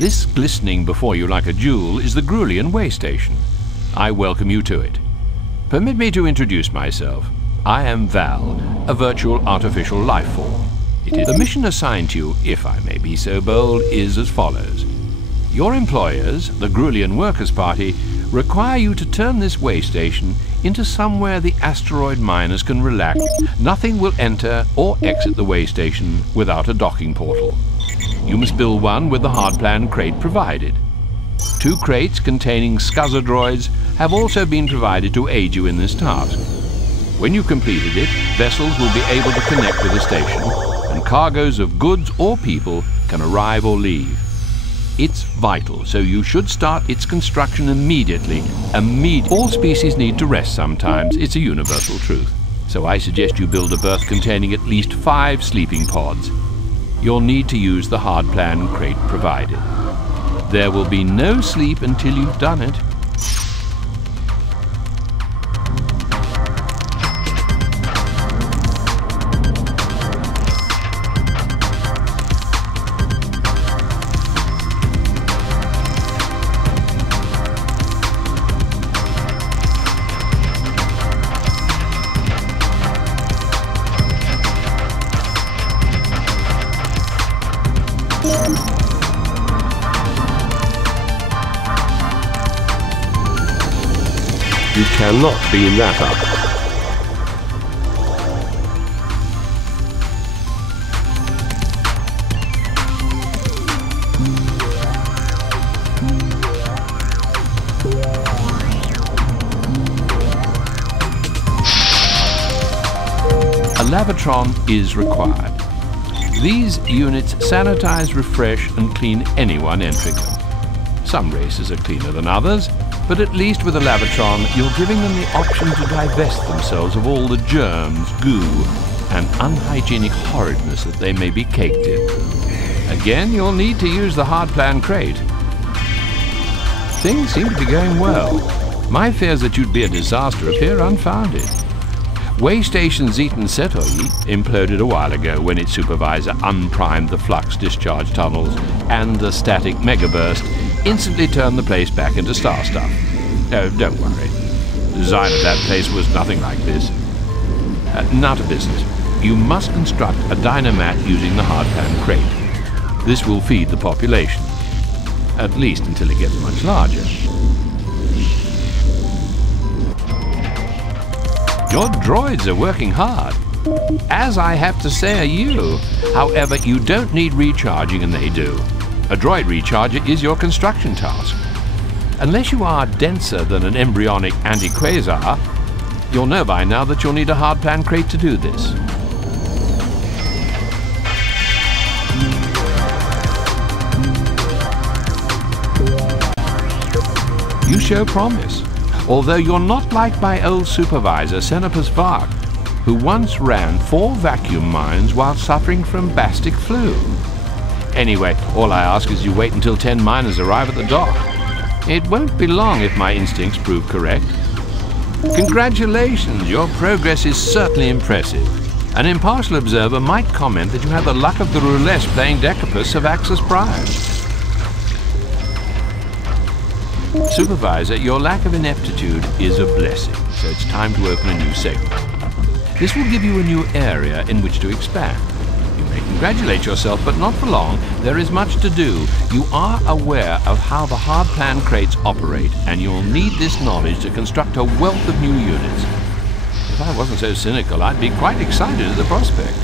This glistening before you like a jewel is the Groulien way station. I welcome you to it. Permit me to introduce myself. I am Val, a virtual artificial life form. The mission assigned to you, if I may be so bold, is as follows. Your employers, the Groulien Workers' Party, require you to turn this way station into somewhere the asteroid miners can relax. Nothing will enter or exit the way station without a docking portal. You must build one with the hardplan crate provided. 2 crates containing scuzzer droids have also been provided to aid you in this task. When you've completed it, vessels will be able to connect with the station, and cargoes of goods or people can arrive or leave. It's vital, so you should start its construction immediately. All species need to rest sometimes. It's a universal truth. So I suggest you build a berth containing at least 5 sleeping pods. You'll need to use the hardplan crate provided. There will be no sleep until you've done it. You cannot beam that up. A lavatron is required. These units sanitize, refresh and clean anyone entering them. Some races are cleaner than others, but at least with a lavatron, you're giving them the option to divest themselves of all the germs, goo, and unhygienic horridness that they may be caked in. Again, you'll need to use the hardplan crate. Things seem to be going well. My fears that you'd be a disaster appear unfounded. Waystation Zeton Setoi imploded a while ago when its supervisor unprimed the flux discharge tunnels, and the static megaburst instantly turned the place back into star stuff. Oh, don't worry. The design of that place was nothing like this. Now to business. You must construct a dynamat using the hardpan crate. This will feed the population, at least until it gets much larger. Your droids are working hard, as I have to say are you. However, you don't need recharging and they do. A droid recharger is your construction task. Unless you are denser than an embryonic anti-quasar, you'll know by now that you'll need a hardplan crate to do this. You show promise. Although you're not like my old supervisor, Senopus Vark, who once ran 4 vacuum mines while suffering from bastic flu. Anyway, all I ask is you wait until 10 miners arrive at the dock. It won't be long if my instincts prove correct. Congratulations, your progress is certainly impressive. An impartial observer might comment that you have the luck of the roulette playing Decapus of Axis Prime. Supervisor, your lack of ineptitude is a blessing, so it's time to open a new segment. This will give you a new area in which to expand. You may congratulate yourself, but not for long. There is much to do. You are aware of how the hardplan crates operate, and you'll need this knowledge to construct a wealth of new units. If I wasn't so cynical, I'd be quite excited at the prospect.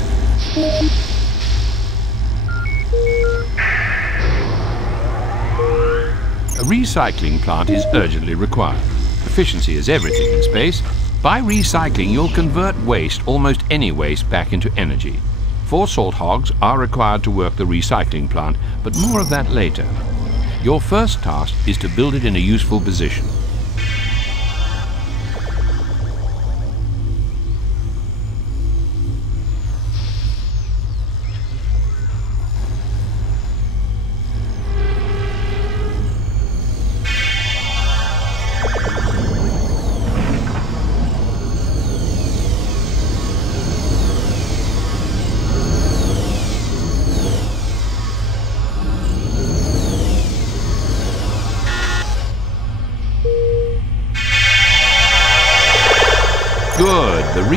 A recycling plant is urgently required. Efficiency is everything in space. By recycling, you'll convert waste, almost any waste, back into energy. 4 salt hogs are required to work the recycling plant, but more of that later. Your first task is to build it in a useful position.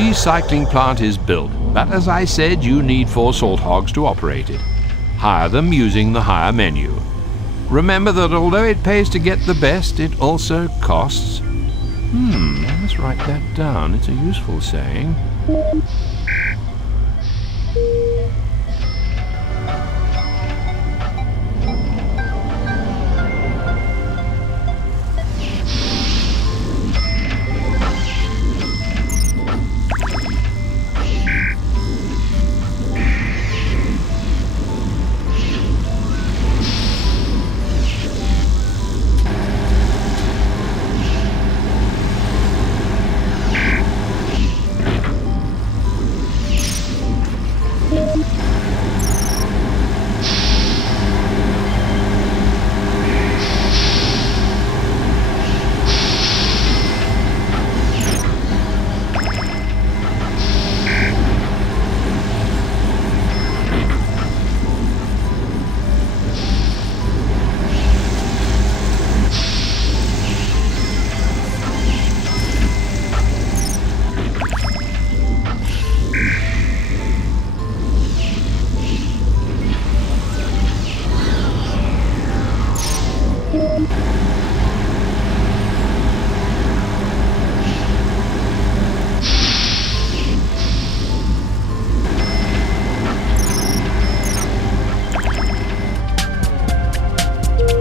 recycling plant is built, but as I said, you need 4 salt hogs to operate it. Hire them using the hire menu. Remember that although it pays to get the best, it also costs. Let's write that down. It's a useful saying.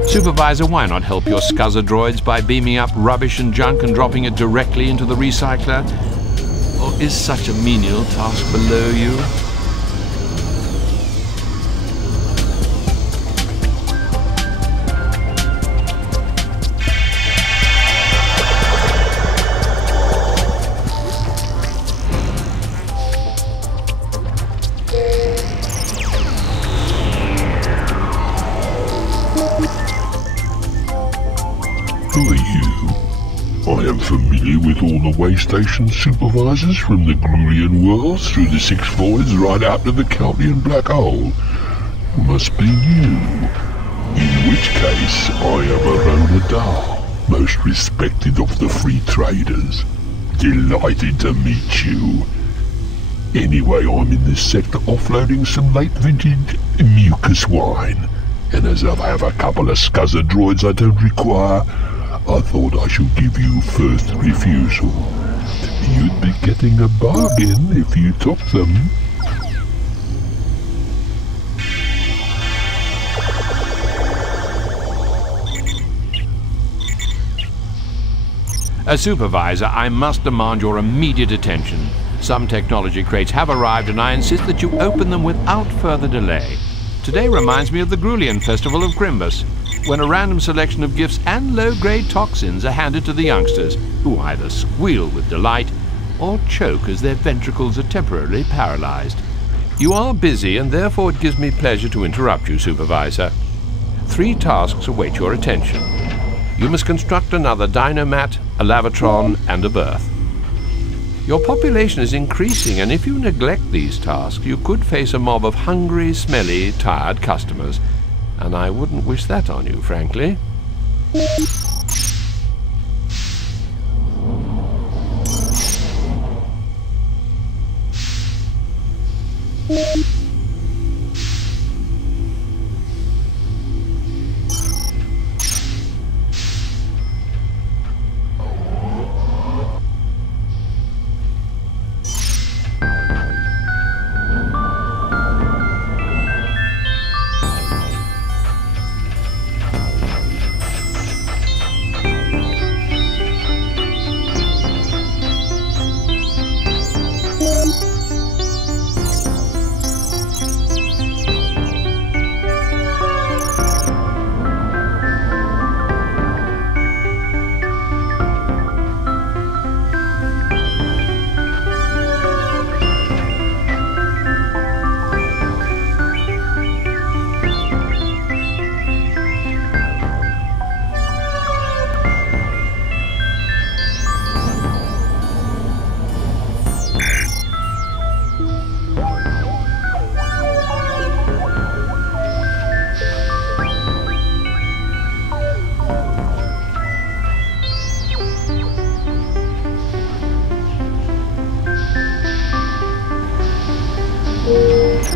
Supervisor, why not help your scuzzer droids by beaming up rubbish and junk and dropping it directly into the recycler? Or is such a menial task below you? Who are you? I am familiar with all the way station supervisors from the Groulien worlds through the 6 voids right out to the Caldean black hole. Must be you. In which case, I am Arona Dar, most respected of the free traders. Delighted to meet you. Anyway, I'm in this sector offloading some late vintage mucus wine. And as I have a couple of scuzzer droids I don't require, I thought I should give you first refusal. You'd be getting a bargain if you took them. As supervisor, I must demand your immediate attention. Some technology crates have arrived and I insist that you open them without further delay. Today reminds me of the Groulien Festival of Crimbus, when a random selection of gifts and low-grade toxins are handed to the youngsters, who either squeal with delight or choke as their ventricles are temporarily paralyzed. You are busy, and therefore it gives me pleasure to interrupt you, Supervisor. 3 tasks await your attention. You must construct another dynomat, a lavatron, and a berth. Your population is increasing, and if you neglect these tasks, you could face a mob of hungry, smelly, tired customers. And I wouldn't wish that on you, frankly.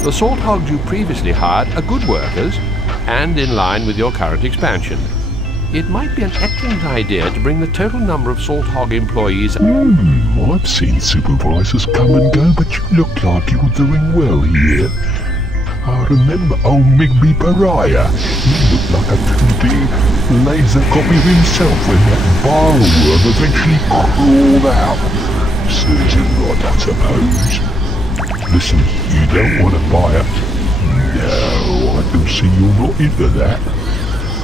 The salt hogs you previously hired are good workers and in line with your current expansion. It might be an excellent idea to bring the total number of salt hog employees... I've seen supervisors come and go, but you look like you're doing well here. I remember old Migby Pariah. He looked like a 2D laser copy of himself when that barworm eventually crawled out. Serves him right, I suppose. Listen, you don't want to buy it? No, I can see you're not into that.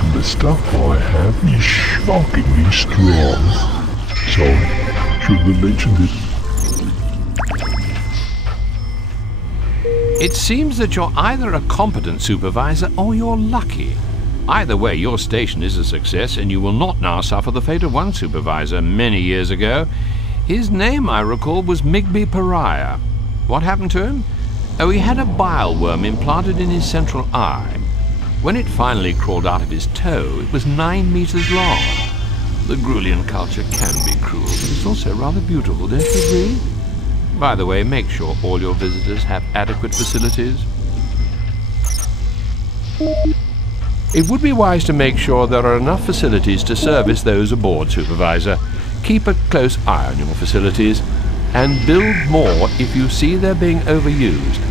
And the stuff I have is shockingly strong. Sorry, shouldn't have mentioned it. It seems that you're either a competent supervisor or you're lucky. Either way, your station is a success and you will not now suffer the fate of one supervisor many years ago. His name, I recall, was Migby Pariah. What happened to him? Oh, he had a bile worm implanted in his central eye. When it finally crawled out of his toe, it was 9 meters long. The Groulien culture can be cruel, but it's also rather beautiful, don't you agree? By the way, make sure all your visitors have adequate facilities. It would be wise to make sure there are enough facilities to service those aboard, Supervisor. Keep a close eye on your facilities, and build more if you see they're being overused.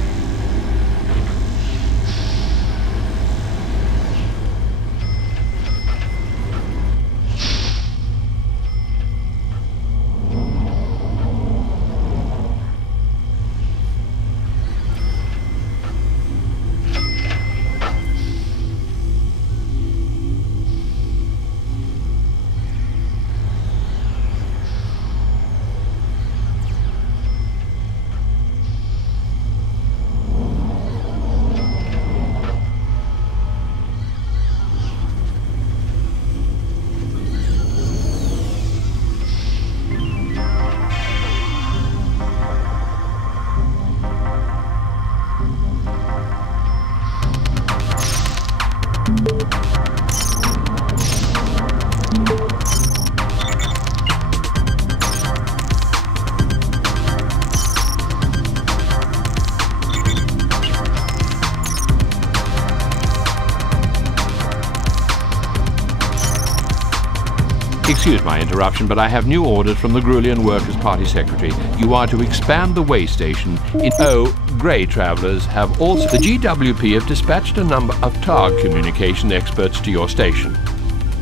Excuse my interruption, but I have new orders from the Groulien Workers' Party Secretary. You are to expand the way station in... Oh, grey travellers have also... The GWP have dispatched a number of TARG communication experts to your station.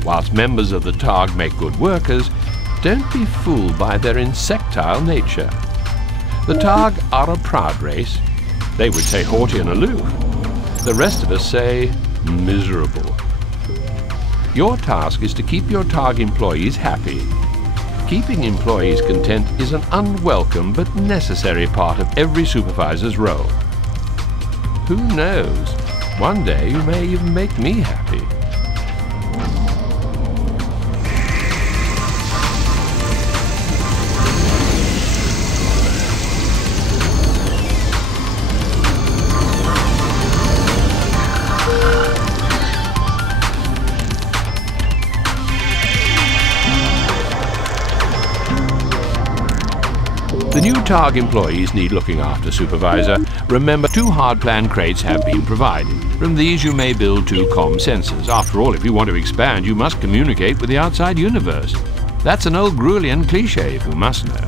Whilst members of the TARG make good workers, don't be fooled by their insectile nature. The TARG are a proud race. They would say haughty and aloof. The rest of us say miserable. Your task is to keep your TARG employees happy. Keeping employees content is an unwelcome but necessary part of every supervisor's role. Who knows? One day you may even make me happy. The new TARG employees need looking after, Supervisor. Remember, 2 hard-plan crates have been provided. From these you may build 2 comm sensors. After all, if you want to expand, you must communicate with the outside universe. That's an old Groulien cliché, if you must know.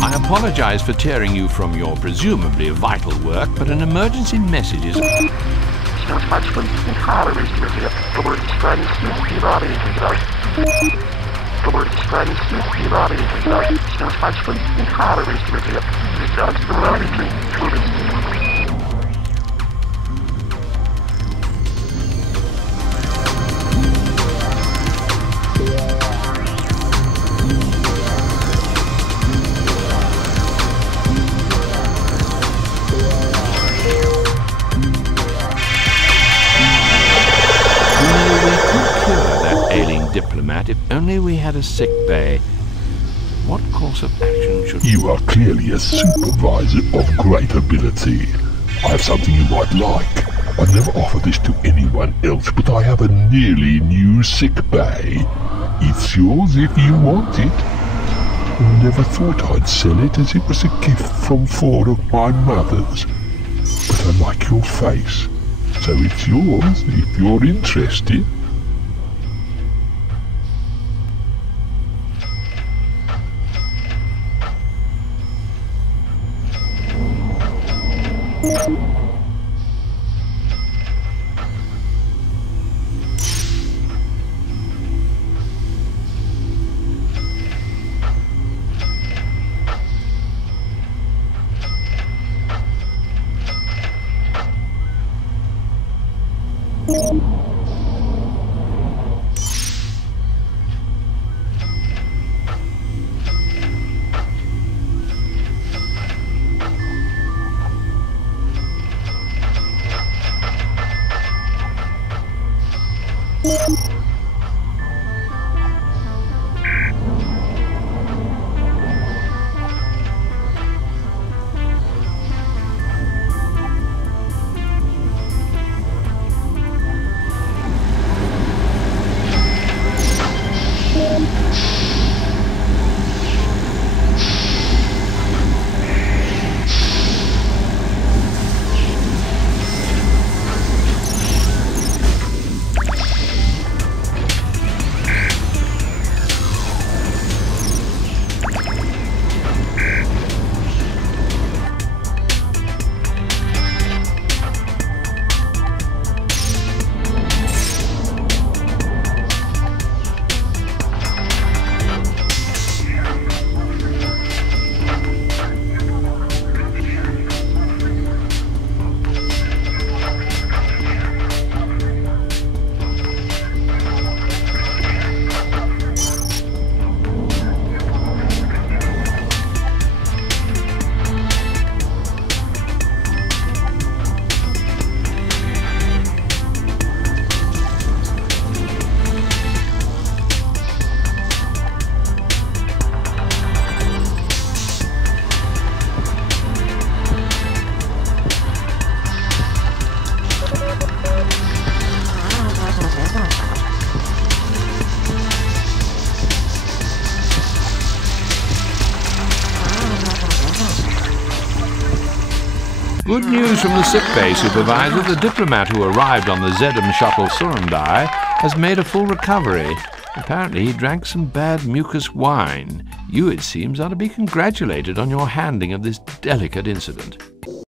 I apologize for tearing you from your presumably vital work, but an emergency message is... Diplomat, if only we had a sick bay. What course of action should we... You are clearly a supervisor of great ability. I have something you might like. I've never offered this to anyone else, but I have a nearly new sick bay. It's yours if you want it. I never thought I'd sell it, as it was a gift from 4 of my mothers. But I like your face, so it's yours if you're interested. Good news from the sickbay supervisor. The diplomat who arrived on the Zedum shuttle Surundai has made a full recovery. Apparently he drank some bad mucus wine. You, it seems, are to be congratulated on your handling of this delicate incident.